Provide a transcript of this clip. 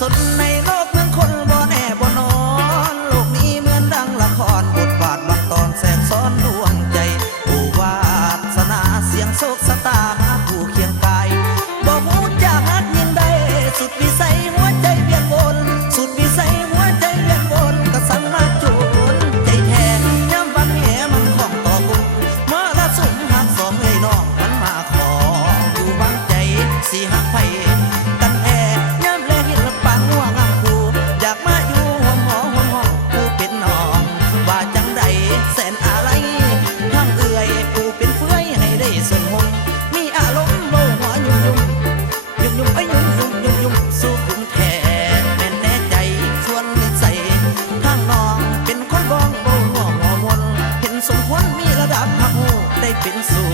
สนในโลกเมืองคนบ่แน่บ่นอนโลกนี้เหมือนดังละครบทบาทบางตอนแสบซ้อนดวงใจผู้วาสนาเสียงโศกสตาหาผู้เคียงกายบ่ฮู้จะฮักยิ่งได้สุดวิสัยหัวใจเวียนวนสุดวิสัยหัวใจเวียนวนก็สั่งมาจูนใจแท้ย้ำวันแหมันของต่อบุญเมื่อละสุมหักสองเอ้ยน้องมันมาขออยู่วางใจสิหักไผกันแท้ย้ำแลเห็นปางหัวงามคูอยากมาอยู่ห้องหอห้องห้องผู้เป็นน้องว่าจังใดแสนอะไรทั้งเอื่อยผู้เป็นเฟื่อยให้ได้สนหงมีอารมณ์โบหัวยุ่มยุ่มยุ่มยุ่มไอ้ยุ่มยุ่มยุ่มยุ่มสู้คุมแท้แม่นแน่ใจส่วนนิสัยทางน้องเป็นคนบ้องโบหัวหัวมนเห็นสมควรมีระดับหักหูได้เป็นสู่